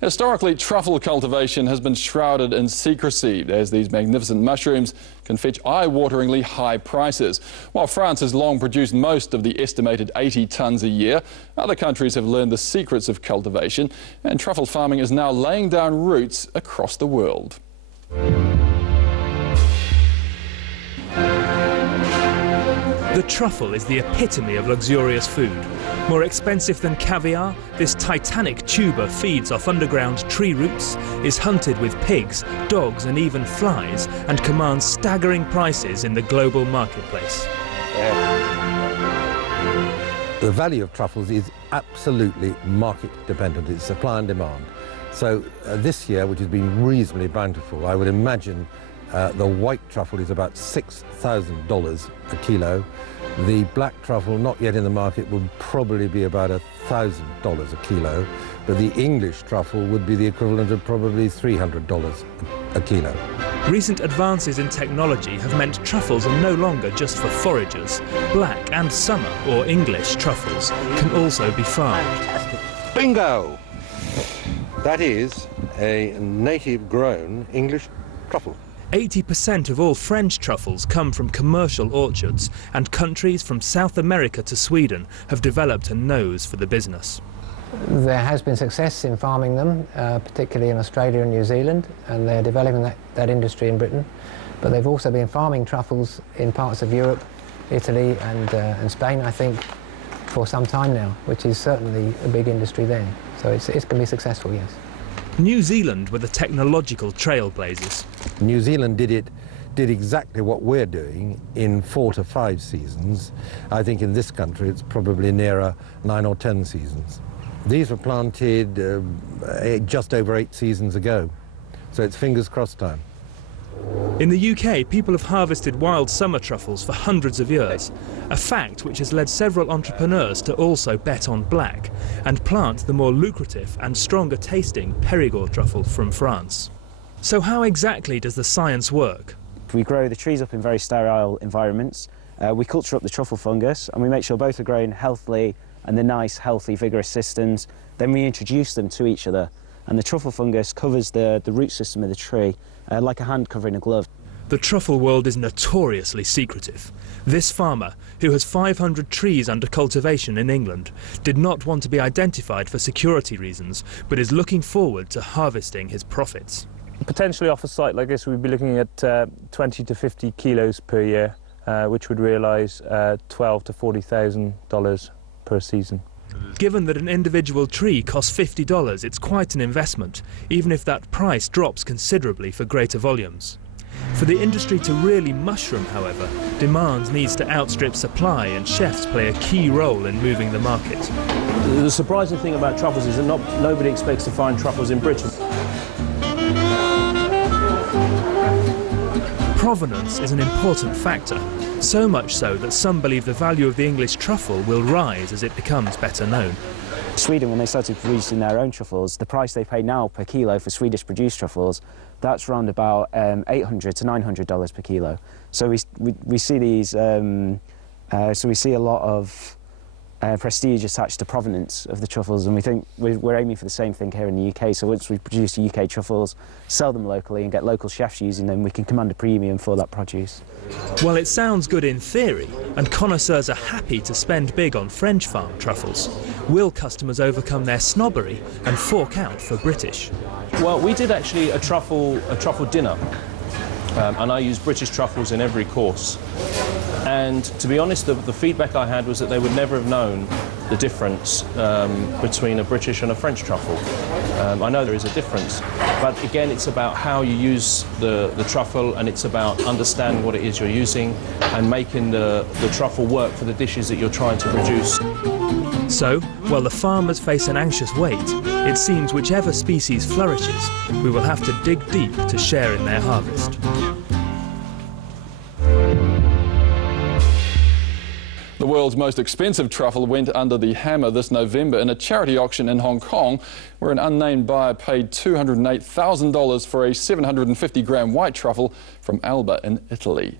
Historically, truffle cultivation has been shrouded in secrecy, as these magnificent mushrooms can fetch eye-wateringly high prices. While France has long produced most of the estimated 80 tonnes a year, other countries have learned the secrets of cultivation, and truffle farming is now laying down roots across the world. The truffle is the epitome of luxurious food. More expensive than caviar, this titanic tuber feeds off underground tree roots, is hunted with pigs, dogs and even flies, and commands staggering prices in the global marketplace. The value of truffles is absolutely market dependent. It's supply and demand. So this year, which has been reasonably bountiful, I would imagine the white truffle is about $6,000 a kilo. The black truffle, not yet in the market, would probably be about $1,000 a kilo. But the English truffle would be the equivalent of probably $300 a kilo. Recent advances in technology have meant truffles are no longer just for foragers. Black and summer, or English truffles, can also be farmed. Bingo! That is a native-grown English truffle. 80% of all French truffles come from commercial orchards, and countries from South America to Sweden have developed a nose for the business. There has been success in farming them, particularly in Australia and New Zealand, and they're developing that industry in Britain. But they've also been farming truffles in parts of Europe, Italy and Spain, I think, for some time now, which is certainly a big industry there. So it's going to be successful, yes. New Zealand were the technological trailblazers. New Zealand did exactly what we're doing in 4 to 5 seasons. I think in this country it's probably nearer 9 or 10 seasons. These were planted just over 8 seasons ago, so it's fingers crossed time. In the UK, people have harvested wild summer truffles for hundreds of years, a fact which has led several entrepreneurs to also bet on black and plant the more lucrative and stronger tasting Périgord truffle from France. So how exactly does the science work? We grow the trees up in very sterile environments, we culture up the truffle fungus, and we make sure both are growing healthily and the nice, healthy, vigorous systems. Then we introduce them to each other, and the truffle fungus covers the root system of the tree like a hand covering a glove. The truffle world is notoriously secretive. This farmer, who has 500 trees under cultivation in England, did not want to be identified for security reasons, but is looking forward to harvesting his profits. Potentially off a site like this, we'd be looking at 20 to 50 kilos per year, which would realise $12,000 to $40,000 per season. Given that an individual tree costs $50, it's quite an investment, even if that price drops considerably for greater volumes. For the industry to really mushroom, however, demand needs to outstrip supply, and chefs play a key role in moving the market. The surprising thing about truffles is that nobody expects to find truffles in Britain. Provenance is an important factor, so much so that some believe the value of the English truffle will rise as it becomes better known. Sweden, when they started producing their own truffles, the price they pay now per kilo for Swedish-produced truffles, that's around about $800 to $900 per kilo. So we see these, so we see a lot of prestige attached to provenance of the truffles, and we think we're aiming for the same thing here in the UK. So once we produce UK truffles, sell them locally and get local chefs using them, we can command a premium for that produce. While it sounds good in theory, and connoisseurs are happy to spend big on French farm truffles, will customers overcome their snobbery and fork out for British? Well, we did actually a truffle dinner, and I used British truffles in every course. And to be honest, the feedback I had was that they would never have known the difference between a British and a French truffle. I know there is a difference, but again, it's about how you use the truffle, and it's about understanding what it is you're using and making the truffle work for the dishes that you're trying to produce. So, while the farmers face an anxious wait, it seems whichever species flourishes, we will have to dig deep to share in their harvest. The world's most expensive truffle went under the hammer this November in a charity auction in Hong Kong, where an unnamed buyer paid $208,000 for a 750-gram white truffle from Alba in Italy.